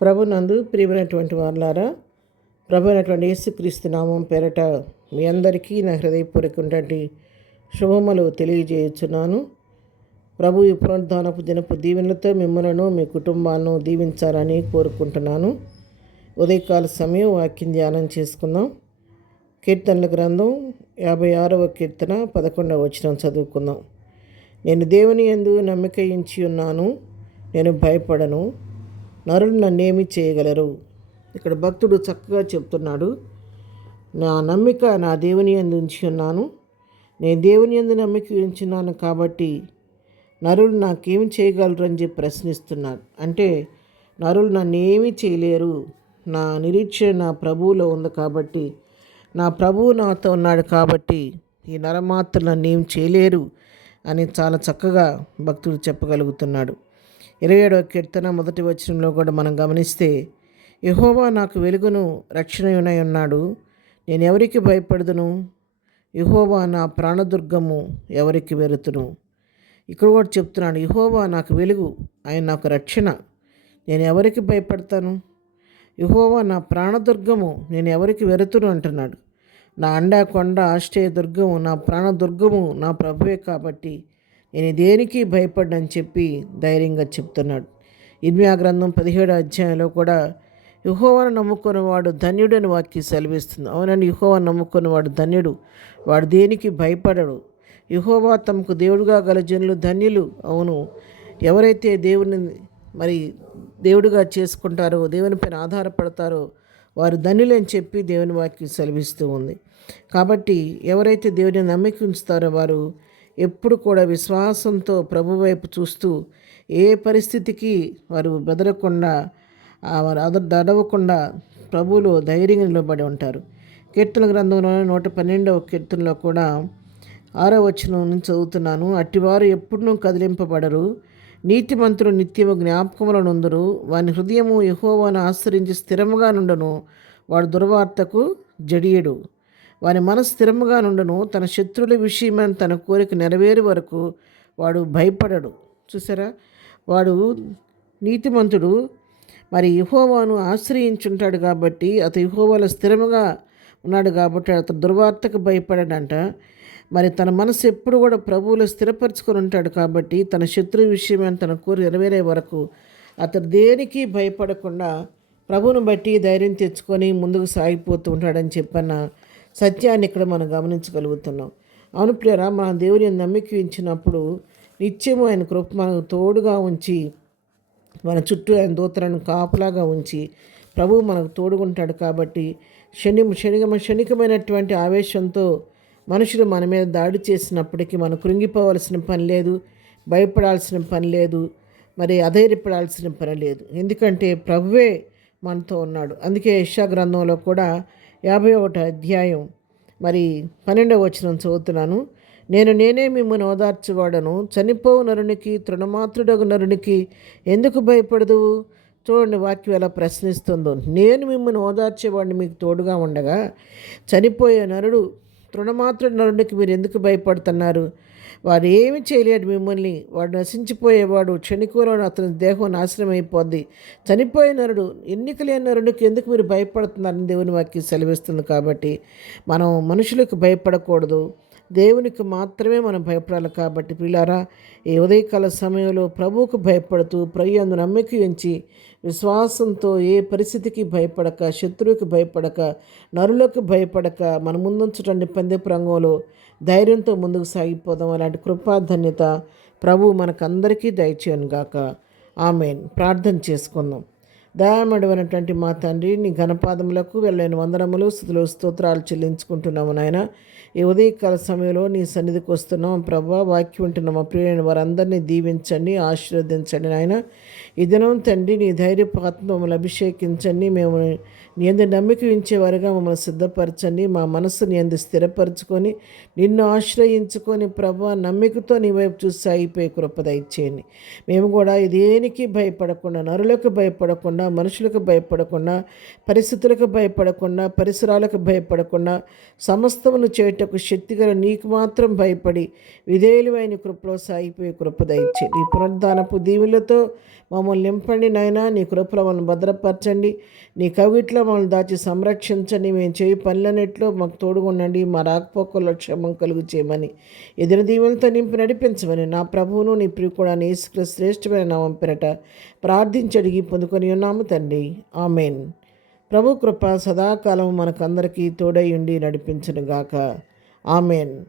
ప్రభునందు ప్రియమైనటువంటి వారులారా, ప్రభు అయినటువంటి యేసుక్రీస్తు నామం పేరట మీ అందరికీ నా హృదయపూర్వకమైనటువంటి శుభములు తెలియజేయుచున్నాను. ప్రభు ఈ పునరుద్ధానపు దినపు దీవెనలతో మిమ్మలను మీ కుటుంబాలను దీవించాలని కోరుకుంటున్నాను. ఉదయకాల సమయం వాక్యం ధ్యానం చేసుకుందాం. కీర్తనల గ్రంథం 56వ కీర్తన 11వ వచనం చదువుకుందాం. నేను దేవుని యందు నమ్మిక ఉంచి ఉన్నాను, నేను భయపడను, నరులు నన్నేమి చేయగలరు. ఇక్కడ భక్తుడు చక్కగా చెప్తున్నాడు, నా నమ్మిక నా దేవుని యందు ఉంచి ఉన్నాను, నేను దేవుని యందు నమ్మిక ఉంచున్నాను కాబట్టి నరులు నాకేమి చేయగలరు అని చెప్పి ప్రశ్నిస్తున్నాడు. అంటే నరులు నన్ను ఏమీ చేయలేరు, నా నిరీక్షణ నా ప్రభువులో ఉంది కాబట్టి, నా ప్రభువు నాతో ఉన్నాడు కాబట్టి ఈ నరమాత్రులు నన్ను ఏం చేయలేరు అని చాలా చక్కగా భక్తుడు చెప్పగలుగుతున్నాడు. 27వ కీర్తన 1వ వచనంలో కూడా మనం గమనిస్తే, యెహోవా నాకు వెలుగును రక్షణయునై ఉన్నాడు, నేను ఎవరికి భయపడదును, యెహోవా నా ప్రాణదుర్గము, ఎవరికి వెరుతును. ఇక్కడ కూడా చెప్తున్నాడు, యెహోవా నాకు వెలుగు, ఆయన నాకు రక్షణ, నేను ఎవరికి భయపడతాను, యెహోవా నా ప్రాణదుర్గము, నేను ఎవరికి వెరుతును అంటున్నాడు. నా అండా కొండ ఆశ్రయ దుర్గము, నా ప్రాణదుర్గము నా ప్రభువే కాబట్టి నేను దేనికి భయపడ్డని చెప్పి ధైర్యంగా చెప్తున్నాడు. ఇర్మీయా గ్రంథం 17వ అధ్యాయంలో కూడా యెహోవాను నమ్ముకున్నవాడు ధన్యుడు అని వాక్యం సెలవిస్తుంది. అవునండి, యెహోవాను నమ్ముకున్నవాడు ధన్యుడు, వాడు దేనికి భయపడడు. యెహోవా తమకు దేవుడుగా గల జనులు ధన్యులు. అవును, ఎవరైతే దేవుని దేవుడిగా చేసుకుంటారో, దేవుని పైన ఆధారపడతారో వారు ధన్యులని చెప్పి దేవుని వాక్యం సెలవిస్తూ ఉంది. కాబట్టి ఎవరైతే దేవుని నమ్మిక ఉంచుతారో వారు ఎప్పుడు కూడా విశ్వాసంతో ప్రభు వైపు చూస్తూ ఏ పరిస్థితికి వారు బెదరకుండా, వారు అడవకుండా ప్రభువులో ధైర్యంగా నిలబడి ఉంటారు. కీర్తన గ్రంథంలో 112వ కీర్తనలో కూడా 6వ వచనం నుంచి చదువుతున్నాను. అట్టివారు ఎప్పుడూ కదిలింపబడరు, నీతిమంతులు నిత్యము జ్ఞాపకముల నుందురు, వాని హృదయము యెహోవాను ఆశ్రయించి స్థిరముగా నుండును, వాడు దుర్వార్తకు జడియడు. వాని మనసు స్థిరముగా నుండును, తన శత్రువుల విషయమైన తన కోరిక నెరవేరు వరకు వాడు భయపడడు. చూసారా, వాడు నీతిమంతుడు యెహోవాను ఆశ్రయించుంటాడు కాబట్టి, అతను యెహోవాలో స్థిరముగా ఉన్నాడు కాబట్టి అతను దుర్వార్తకు భయపడాడంట. తన మనసు ఎప్పుడు కూడా ప్రభువులో స్థిరపరచుకొని ఉంటాడు కాబట్టి తన శత్రువు విషయమైన తన కోరిక నెరవేరే వరకు అతను దేనికి భయపడకుండా ప్రభువును బట్టి ధైర్యం తెచ్చుకొని ముందుకు సాగిపోతూ ఉంటాడని చెప్పన్న సత్యాన్ని ఇక్కడ మనం గమనించగలుగుతున్నాం. అవును ప్రియరా, మన దేవుని నమ్మిక ఉంచినప్పుడు నిత్యము ఆయన కృప మనకు తోడుగా ఉంచి, మన చుట్టూ ఆయన దూతలను కాపులాగా ఉంచి ప్రభువు మనకు తోడుగుంటాడు కాబట్టి క్షణికమైనటువంటి ఆవేశంతో మనుషులు మన మీద దాడి చేసినప్పటికీ మనం కృంగిపోవాల్సిన పని లేదు, భయపడాల్సిన పని లేదు, అధైర్యపడాల్సిన పని లేదు. ఎందుకంటే ప్రభువే మనతో ఉన్నాడు. అందుకే యెషయా గ్రంథంలో కూడా 51వ అధ్యాయం 12వ వచనం చదువుతున్నాను. నేనే మిమ్మల్ని ఓదార్చువాడను, చనిపోవు నరునికి తృణమాత్రుడగు నరునికి ఎందుకు భయపడదు. చూడండి వాక్యం ఎలా ప్రశ్నిస్తుందో. నేను మిమ్మల్ని ఓదార్చేవాడిని మీకు తోడుగా ఉండగా చనిపోయే నరుడు, తృణమాత్రుడు నరుడికి మీరు ఎందుకు భయపడుతున్నారు. వాడు ఏమి చేయలేడు మిమ్మల్ని, వాడు నశించిపోయేవాడు, క్షణికూలను అతని దేహం నాశనం అయిపోద్ది. చనిపోయే నరుడు, ఎన్నిక లేని నరుడికి ఎందుకు మీరు భయపడుతున్నారని దేవుని వాక్యం సెలవిస్తుంది. కాబట్టి మనం మనుషులకు భయపడకూడదు, దేవునికి మాత్రమే మనం భయపడాలి. కాబట్టి ప్రియులారా, ఈ ఉదయకాల సమయంలో ప్రభువుకు భయపడుతూ ప్రభువునందు నమ్మిక ఉంచి విశ్వాసంతో ఏ పరిస్థితికి భయపడక, శత్రువుకి భయపడక, నరులకు భయపడక మన ముందుంచటండి పందెపు రంగంలో ధైర్యంతో ముందుకు సాగిపోదాం. అలాంటి కృపాధన్యత ప్రభువు మనకందరికీ దయచేయను గాక. ఆమేన్. ప్రార్థన చేసుకుందాం. దయామడమైనటువంటి మా తండ్రి, నీ ఘనపాదములకు వెళ్ళని వందనములు, స్తుతులు, స్తోత్రాలు చెల్లించుకుంటున్నాము నాయన. ఈ ఉదయకాల సమయంలో నీ సన్నిధికి వస్తున్నాం ప్రభా. వాక్యం ఉంటున్న మా ప్రియమైన వారందరినీ దీవించండి, ఆశీర్వదించండి నాయన. ఈ దినం తండ్రి నీ ధైర్యపాత్ర మమ్మల్ని అభిషేకించండి. మేము నీ యందు నమ్మిక ఉంచేవారుగా మమ్మల్ని సిద్ధపరచండి. మా మనస్సు నీ యందు స్థిరపరచుకొని నిన్ను ఆశ్రయించుకొని ప్రభా నమ్మికతో నీ వైపు చూసి సాగిపోయే కృప దయచేయండి. మేము కూడా దేనికి భయపడకుండా, నరులకు భయపడకుండా, మనుషులకు భయపడకుండా, పరిస్థితులకు భయపడకుండా, పరిసరాలకు భయపడకుండా సమస్తమును చేయటకు శక్తిగల నీకు మాత్రం భయపడి విధేయులైన కృపలో సాగిపోయే కృప దయచేయండి. ఈ పునరుద్ధానపు దీవులతో మమ్మల్ని నింపండి నాయనా. నీ కృపలో మమ్మల్ని భద్రపరచండి. నీ కవిట్లో మమ్మల్ని దాచి సంరక్షించండి. మేము చేయి పనులన్నిట్లో మాకు తోడుగుండండి. మా రాకపోకల్లో క్షేమం కలుగు చేయమని, ఎదురు దీవులతో నింపి నడిపించమని నా ప్రభువును నీ ప్రియుడైన యేసుక్రీస్తు శ్రేష్టమైన నామం పేరట ప్రార్థించి అడిగి పొందుకొని ఉన్నాము తండ్రి. ఆమెన్. ప్రభు కృప సదాకాలం మనకందరికీ తోడై ఉండి నడిపించునుగాక. ఆమెన్.